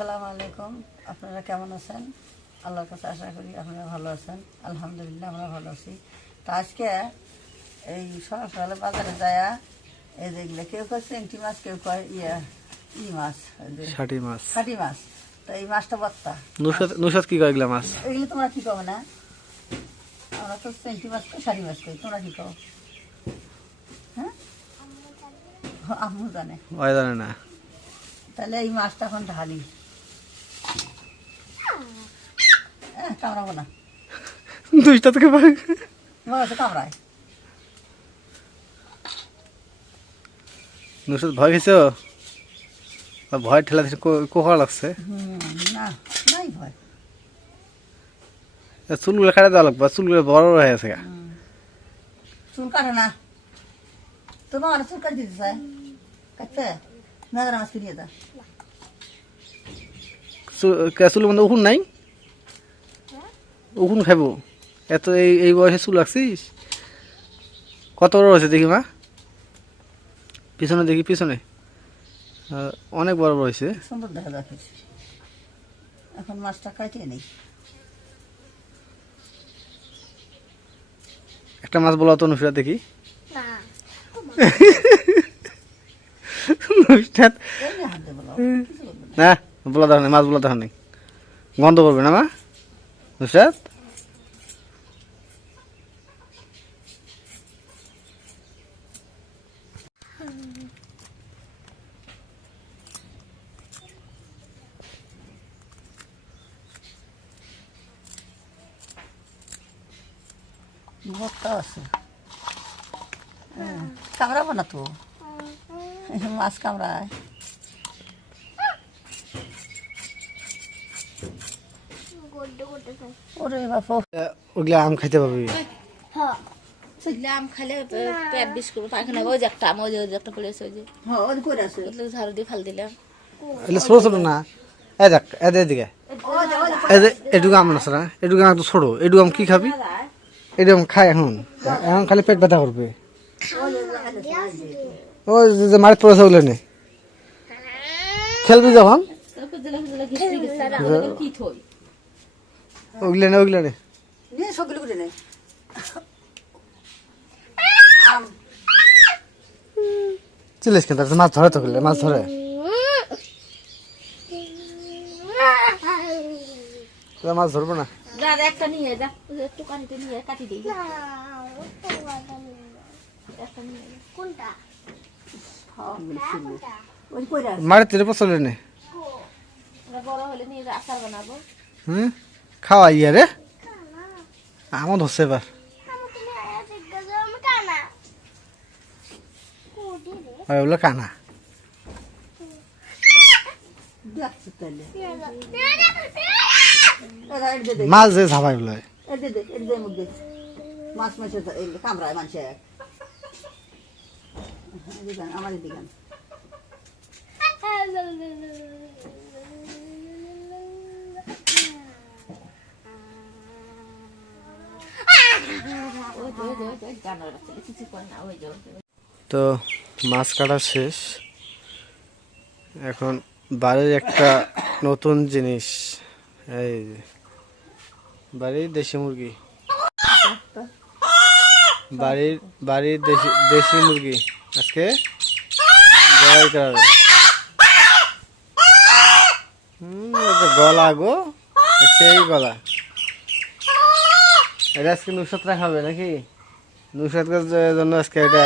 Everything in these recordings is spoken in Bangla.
আসসালামু আলাইকুম। আপনারা কেমন আছেন? আল্লাহর কাছে আশা করি আপনারা ভালো আছেন। আলহামদুলিল্লাহ আমরা ভালো আছি। তা আজকে এই সকালে বাজারে যায় এই যেগুলো কেউ কয় চেংটি মাছ, কেউ কয় মাছ, ষাটি মাছ। তো এই মাছটা বত্তা নুসাদ কি কয় এগুলা মাছ? এগুলো তোমরা কি কবে না? আমরা তো চেংটি মাছ কই, ষাটি মাছ কই, তোমরা কি কও? হ্যাঁ, আম্মু জানে, ওই জানে না। তাহলে এই মাছটা এখন ঢালি। কামড়াবো না, দুইটা থেকে মনে হচ্ছে কামড়ায়। নুসাদ ভয় খেয়েছো? ভয় ঠেলা দিচ্ছে, কোহা লাগছে। না, নাই ভয়। চুলগুলো কাটা দেওয়া লাগবে, চুলগুলো বড় বড় হয়ে আছে। চুল কাটে না তো, আমার চুল কাটি দিতে চায়, কাটতে মেয়েদের মাছ কিনিয়ে দা। চুল মধ্যে উকুন নাই, উকুন খাইবো। এত এই বয়সে চুল রাখছিস? কত বড় হয়েছে দেখি মা, পিছনে দেখি, পিছনে অনেক বড় বড় হয়েছে। সুন্দর দেখা যাচ্ছে। এখন মাছটা কাটিয়ে নেই। একটা মাছ বলো তো নুসরাত দেখি। নুসরাত হাত দেবো না, বলা দরকার নেই, মাছ বলা দরকার নেই, গন্ধ করবে না মা। নুসরাত ভর্তা আছে, কামড়াবো না তো, মাছ কামড়ায়। ওরে বাপু, ওগুলা আম খাইতে পারবি? আম খাইলে পেট বিষ করবো, পায়খানা। ওই যে একটা আম, ওই যে একটা পড়ে আছে, ওই যে করে আছে। ঝাড়ু দিয়ে ফাল দিলাম। এগুলো ছোট ছোট না, এই দেখ এদিকে, এটুকু আম আছে না, এটুকু আম তো ছোট। এটুকু আম কি খাবি? এটুকু আম খাই এখন, এখন খালি পেট ব্যথা করবে। ওই যে মারি পড়েছে ওগুলো নে, খেলবি যখন ওগুলো নে, ওগুলো নে। সবগুলো করে নে। চিলিস কেন? মাছ ধরে তো, খেলে মাছ ধরে। মাছ ধরবো না, একটা নিয়ে যা, একটু কাটিতে নিয়ে কাটি দিই। মারি তেরে পচলে নে। বড় হলে নিয়ে যা, আচার বানাবো। খাওয়া ইয়া রে, আমার ধরছে এবার। ওগুলো কানা মাছ যে ঝাপাই বলে মাছ মাছের কামড়ায় মানুষের। আমার দিকে তো মাছ কাটা শেষ। এখন বাড়ির একটা নতুন জিনিস, এই বাড়ির দেশি মুরগি, বাড়ির দেশি মুরগি আজকে জবাই করা হবে। গলা গো, সেই গলা। এটা আজকে নুসরাত খাবে নাকি? নুসরাত জন্য আজকে এটা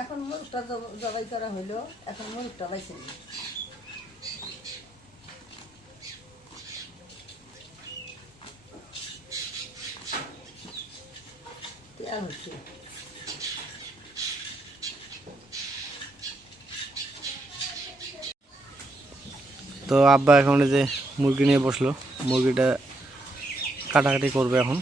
এখন মুরগটা জবাই করা হইলো। এখন মুরগটা বাইছে হচ্ছে। তো আব্বা এখন যে মুরগি নিয়ে বসলো, মুরগিটা কাটাকাটি করবে এখন।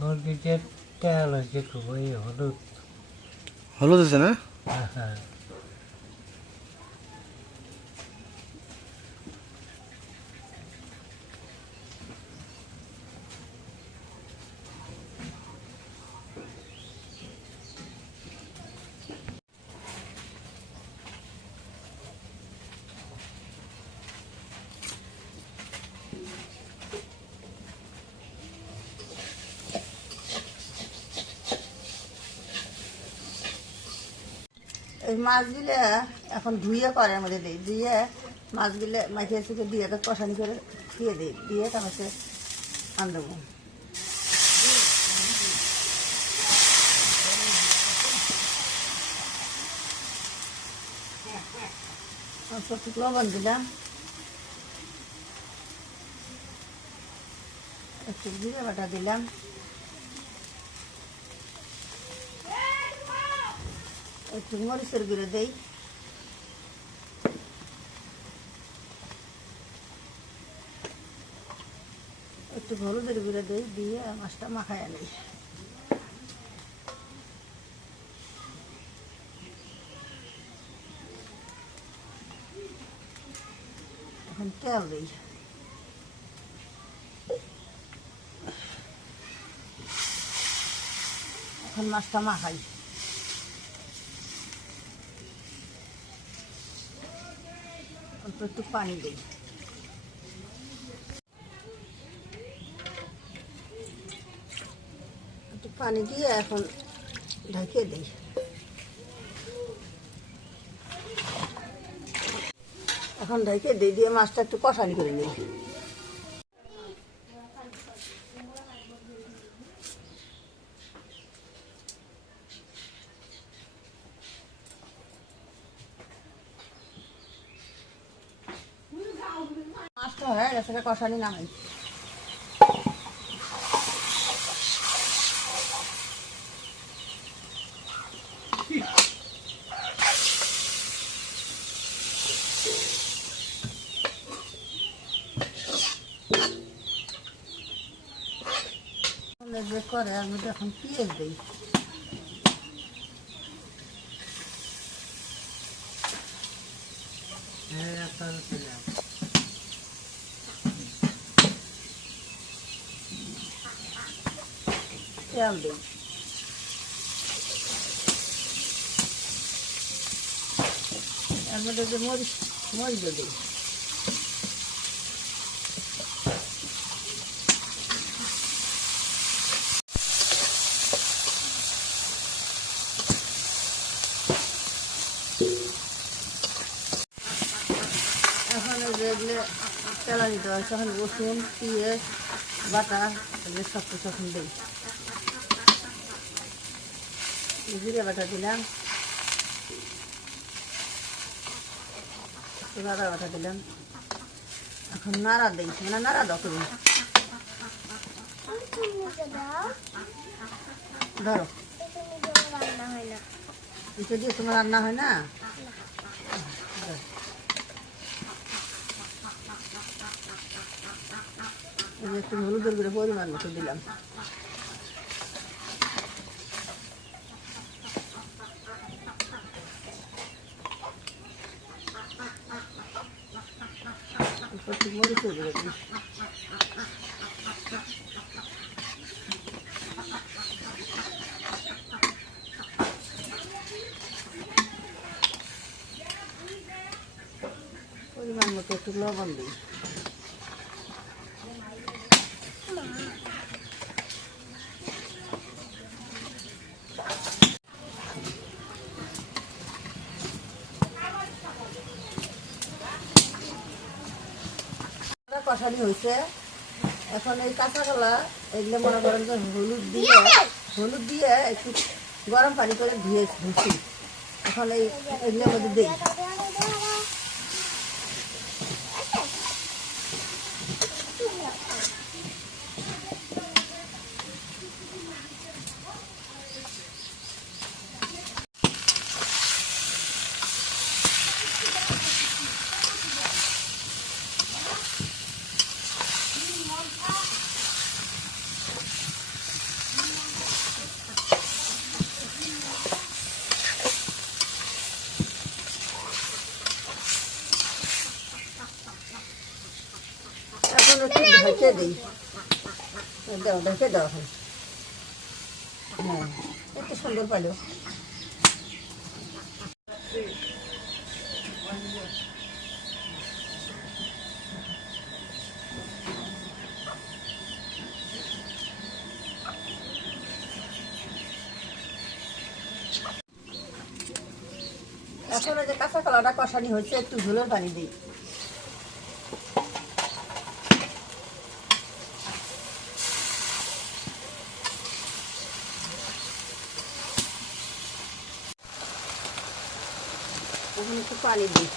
মুরগিটার তেল হয়েছে খুব ওই হলুদ। হলুদ আছে না? হ্যাঁ এই মাছগুলো এখন ধুয়ে করার মধ্যে দিই, দিয়ে মাছগুলো মাখিয়ে চুকে দিয়ে তো কষানি করে দিয়ে দিই, দিয়ে তারপরে আনবো। একটু লবণ দিলাম, একটু জিরে বাটা দিলাম, একটু মরিচের গুঁড়ো দেই, একটু হলুদের গুঁড়ো দেই, দিয়ে মাছটা মাখায় আনি। এখন তেল দিই, এখন মাছটা মাখাই। অল্প একটু পানি দিই, একটু পানি দিয়ে এখন ঢেকে দিই। এখন ঢেকে দিই, দিয়ে মাছটা একটু কষানি করে নিই। মাছটা হয়ে গেছে, কষানি নামাই। যে করে আমি এখন পেঁয়াজ দিই, তেল দিই, এর মধ্যে যে মরিচ দিই, এখন যেগুলো তেলা দিতে হয় তখন রসুন পেঁয়াজ বাটা এগুলো সব কিছু এখন দিই, জিরে বাটা দিলাম, আদা বাটা দিলাম। এখন নাড়া দিই, মানে নাড়া দাও তুমি, ধরো এটা দিয়ে তোমার রান্না হয় না। একটু হলুদের গুঁড়ো পরিমাণ মতো দিলাম, একটু মরিচের গুঁড়ো দিই, পরিমাণ মতো একটু লবণ দিই। কষানি হয়েছে, এখন এই কাঁচা কলা এগুলো মনে করেন যে হলুদ দিয়ে একটু গরম পানি করে ধুয়েছি, এখন এগুলোর মধ্যে দিই। দিই, দাও ঢেকে দাও এখন। হ্যাঁ, একটু সুন্দর পাইলো। এখন এই যে কাঁচা কলাটা কষানি হয়েছে, একটু ঝোলের পানি দিই। এখন একটু পানি দিই।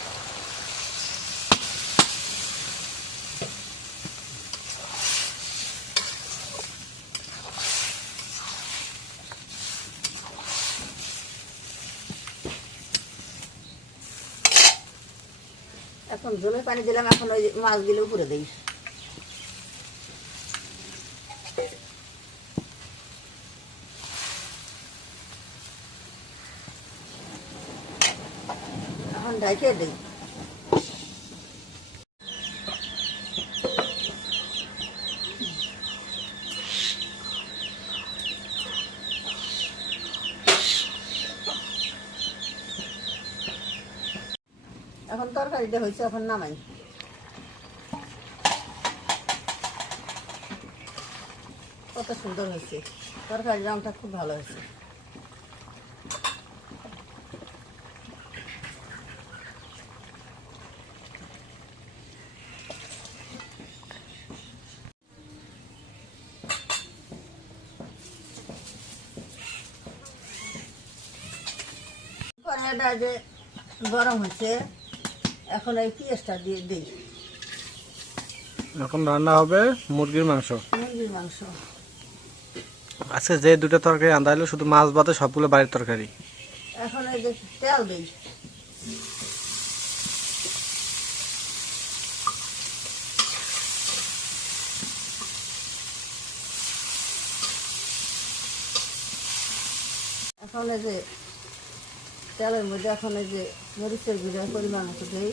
এখন ঝোলের পানি দিলাম, এখন ওই মাছগুলো উপরে দিই। এখন ঢাকে দিই। এখন তরকারিটা হয়েছে, এখন নামাই। কত সুন্দর হয়েছে, তরকারির রঙটা খুব ভালো হয়েছে। কড়াইটা যে গরম হয়েছে, এখন এই পেঁয়াজটা দিয়ে দিই। এখন রান্না হবে মুরগির মাংস। মুরগির মাংস। আজকে যে দুটো তরকারি রান্না হলো শুধু মাছ বাদে সবগুলো বাড়ির তরকারি। এখন এই যে তেল দিই। এখন এই যে তেলের মধ্যে এখন এই যে মরিচের গুঁড়া পরিমাণ মতো দিই।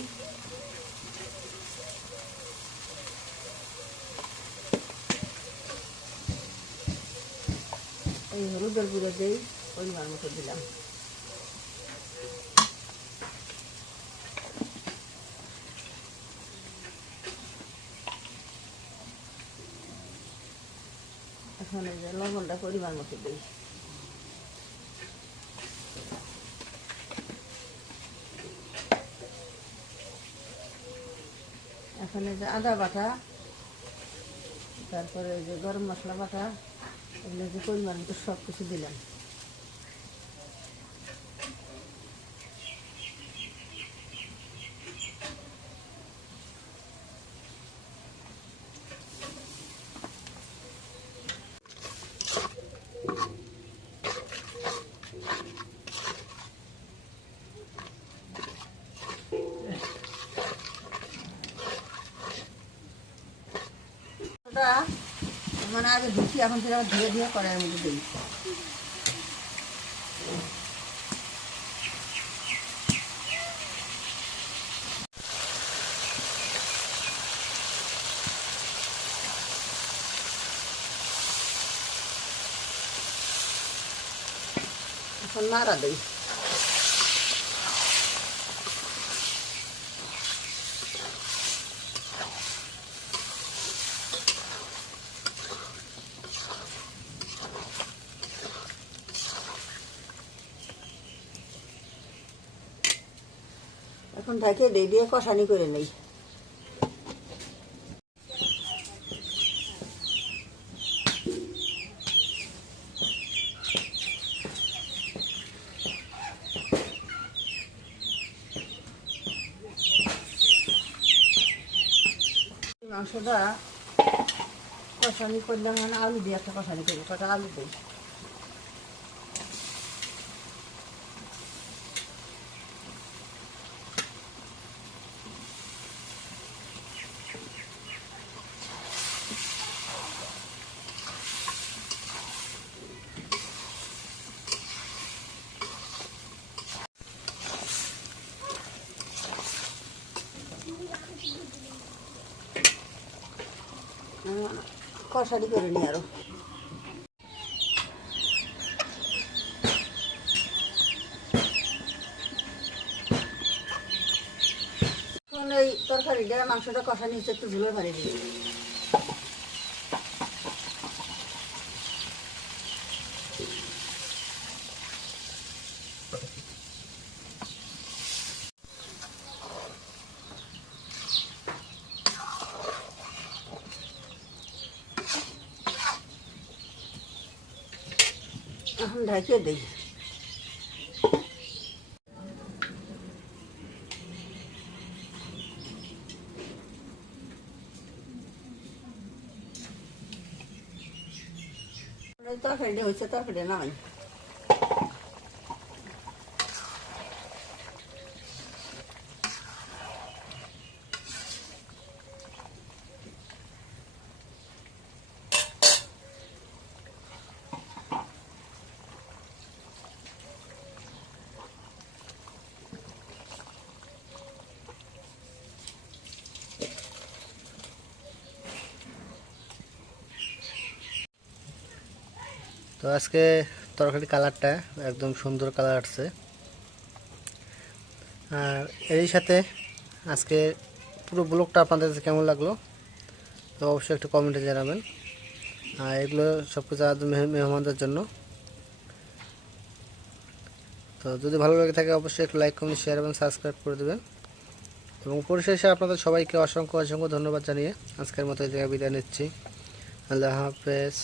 এই হলুদের গুঁড়ো দিই, পরিমাণ মতো দিলাম। এখন এই যে লবণটা পরিমাণ মতো দিই। এখন এই যে আদা বাটা, তারপরে এই যে গরম মশলা বাটা, এগুলো যে পরিমাণ মতো সব কিছু দিলাম। মানে আগে ধুচ্ছি, এখন থেকে ধুয়ে ধুয়ে কড়াইয়ের মধ্যে দিই। এখন নাড়া দিই। এখন ঢাকে দিয়ে দিয়ে কষানি করে নেই। মাংসটা কষানি করলাম, মানে আলু দিয়ে একটা কষানি করি, কটা আলু দিই। কষারি করে নি আরো। এখন এই তরকারিটা মাংসটা কষা নিচে একটু ঝুলে মারি দিই। এখন ঢাকিয়ে দিই। তরকারিটা হচ্ছে, তরকারিটা নামাই। তো আজকে তরকারি কালারটা একদম সুন্দর কালার আসছে। আর এরই সাথে আজকে পুরো ব্লগটা আপনাদের কাছে কেমন লাগলো তো অবশ্যই একটু কমেন্টে জানাবেন। আর এগুলো সব কিছু মেহমানদের জন্য। তো যদি ভালো লাগে থাকে অবশ্যই একটু লাইক, কমেন্ট, শেয়ার এবং সাবস্ক্রাইব করে দেবেন। এবং পরিশেষে আপনাদের সবাইকে অসংখ্য অসংখ্য ধন্যবাদ জানিয়ে আজকের মতো এই জায়গায় বিদায় নিচ্ছি। আল্লাহ হাফেজ।